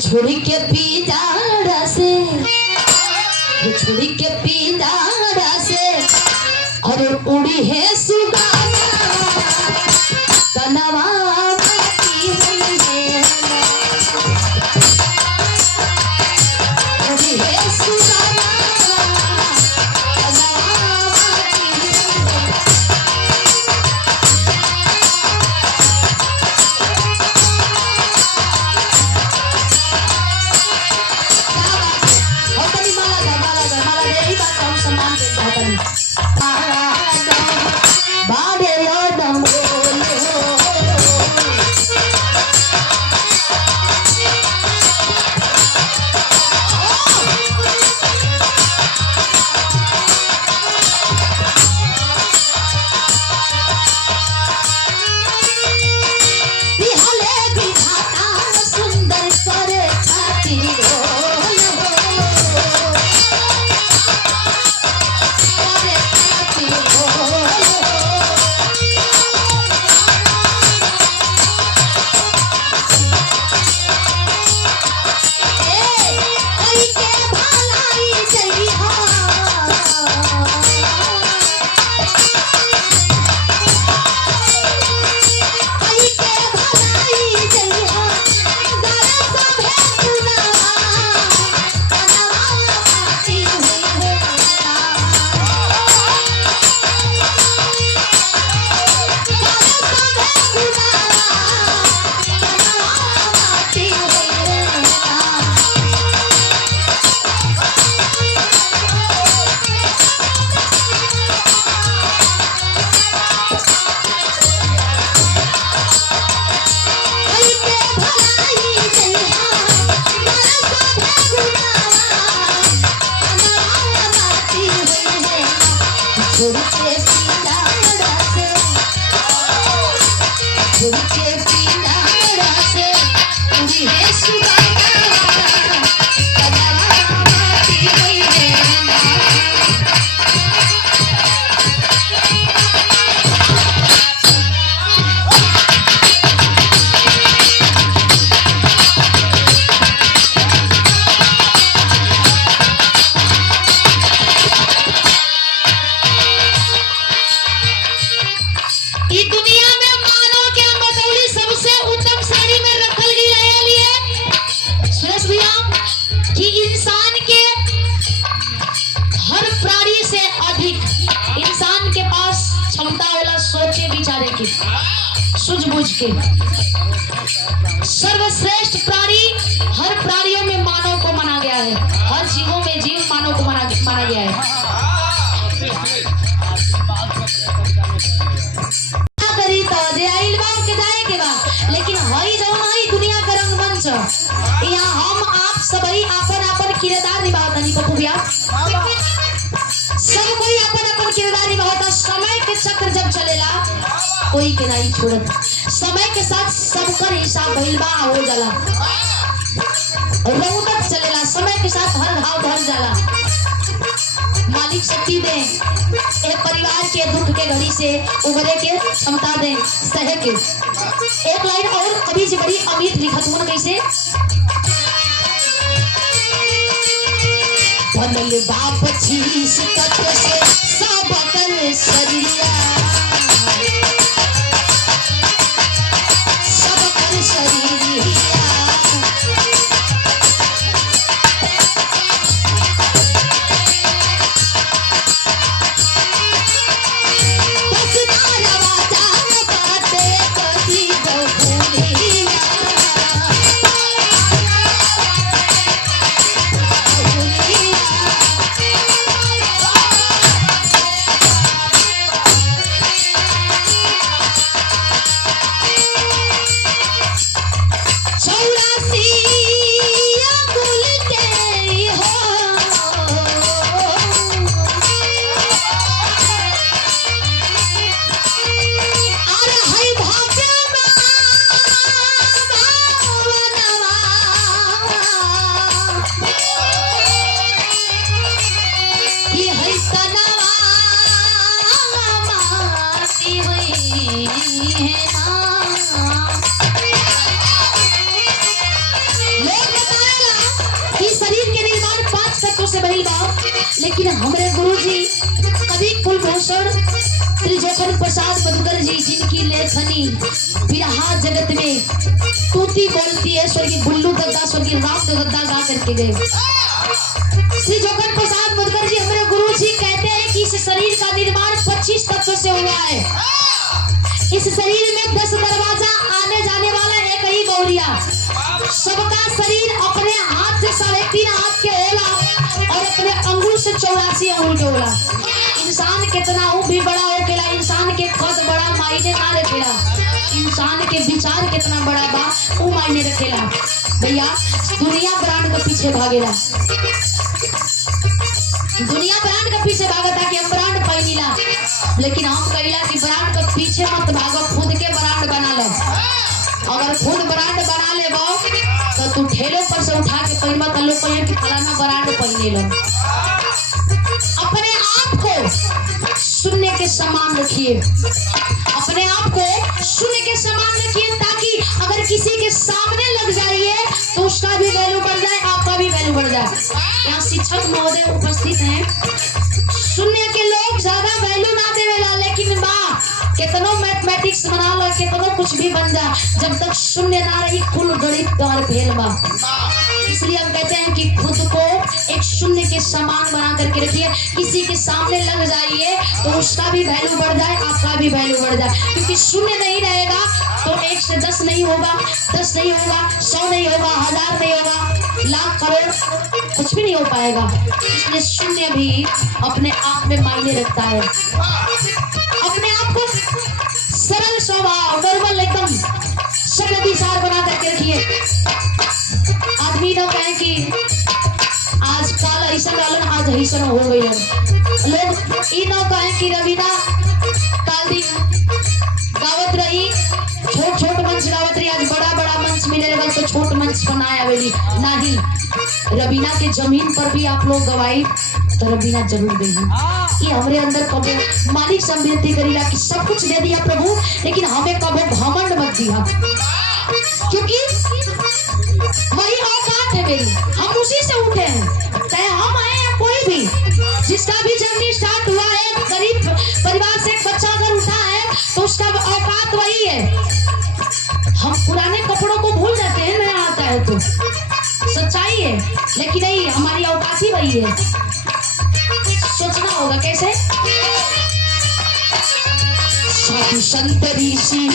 छोड़ी के पीदारा से, छोड़ी के पीदारा से और उड़ी है सुगाना तनवा माटी में, उड़ी है सुगाना सूझबूझ के सर्वश्रेष्ठ प्राणी हर प्राणियों में मानव को माना गया है, हर जीवों में जीव मानव को माना गया है। करी तो जे आइल बा के जाए के बा, लेकिन हई जौन हई दुनिया का रंगमंच यहाँ हम आप सबई अपन किरदार निभावतनी बखूबिया, सब कोई अपन किरदार निभावता। समय के चक्र जब चलेला कोई के नहीं छोड़त, समय के साथ सबकर हिसाब भइल बा हो जाला, रौनक चलेला, समय के साथ हर घाव भर जाला। मालिक शक्ति दे ए परिवार के दुख के घड़ी से उभरे के क्षमता दे, सहे के। एक लाइन और कवि जी बड़ी अमित लिखत हुन कैसे, बनल बाप छीस तत्व से सब कर शरीरिया, सब कर शरीरिया, लेकिन हमारे गुरुजी कवि कुलभूषण त्रिजोखन प्रसाद मधुकर जी, जिनकी लेखनी बिरहा जगत में तूती बोलती है, स्वर्गीय बुल्लू दद्दा, स्वर्गीय राम दद्दा गा करके गए। श्री जोखन प्रसाद मधुकर जी हमारे गुरु जी कहते हैं कि इस शरीर का निर्माण 25 तत्व से हुआ है। इस शरीर में 10 दरवाजा, आने जाने वाला एक ही गौरिया। सबका शरीर अपने हाथ से 3.5 हाथ के होला और अपने अंगुल से 84 अंगुल के होला। इंसान कितना भी बड़ा होकेला, इंसान के कद बड़ा मायने ना रखेला, इंसान के विचार कितना बड़ा बा वो मायने रखेला। भैया दुनिया ब्रांड के पीछे भागेला, दुनिया ब्रांड के पीछे भागता कि हम ब्रांड पहनीला, लेकिन हम कहिला कि ब्रांड के पीछे मत भागो, खुद के ब्रांड बना लो। अगर खुद ब्रांड बना ले तो तू ठेले पर से उठा के पहनबा तो लोग कहे कि फलाना ब्रांड पहने लो। अपने आप को शून्य के समान रखिए, अपने आप को शून्य के समान रखिए, ताकि अगर किसी के सामने लग जाइए तो उसका भी वैल्यू बढ़ जाए, आपका भी वैल्यू बढ़ जाए। यहाँ शिक्षक महोदय उपस्थित हैं, शून्य के लोग ज्यादा वैल्यू ना देवेला, लेकिन कितनो मैथमेटिक्स बना लो, कितनो कुछ भी बन जा, जब तक शून्य ना रही कुल गणित द्वार फेल बा। इसलिए हम कहते हैं कि खुद को एक शून्य के समान बना करके रखिए। किसी के सामने लग जाइए तो उसका भी वैल्यू बढ़ जाए, आपका भी वैल्यू बढ़ जाए, क्योंकि शून्य नहीं रहेगा तो 1 से 10 नहीं होगा, 10 नहीं होगा, 100 नहीं होगा, 1000 नहीं होगा, लाख करोड़ कुछ भी नहीं हो पाएगा। इसलिए शून्य भी अपने आप में मायने रखता है। अपने आप को सरल स्वभाव, नॉर्मल एकदम सरल विचार बना करके रखिए। आदमी ना कहे कि आज काल ऐसा डालन, आज ऐसा हो गई है। लोग ये ना कहे कि रवीना काल दिन गावत रही, छोट छोट मंच गावत रही, आज बड़ा बड़ा मंच मिले लगा तो छोट मंच बनाया वेली नहीं। रवीना के जमीन पर भी आप लोग गवाई तो रवीना जरूर देगी। ये हमारे अंदर कबो मालिक से विनती करेगा कि सब कुछ दे दिया प्रभु, लेकिन हमें कबो घमंड मत दिया, क्योंकि वही औकात है मेरी, हम उसी से उठे हैं। चाहे हम आए या कोई भी, जिसका भी जर्नी स्टार्ट हुआ है गरीब परिवार से, एक बच्चा अगर उठा है तो उसका औकात वही है। हम पुराने कपड़ों को भूल जाते हैं, नया आता है तो सच्चाई है, लेकिन नहीं, हमारी औकात ही वही है। सोचना होगा कैसे। साधु संत ऋषि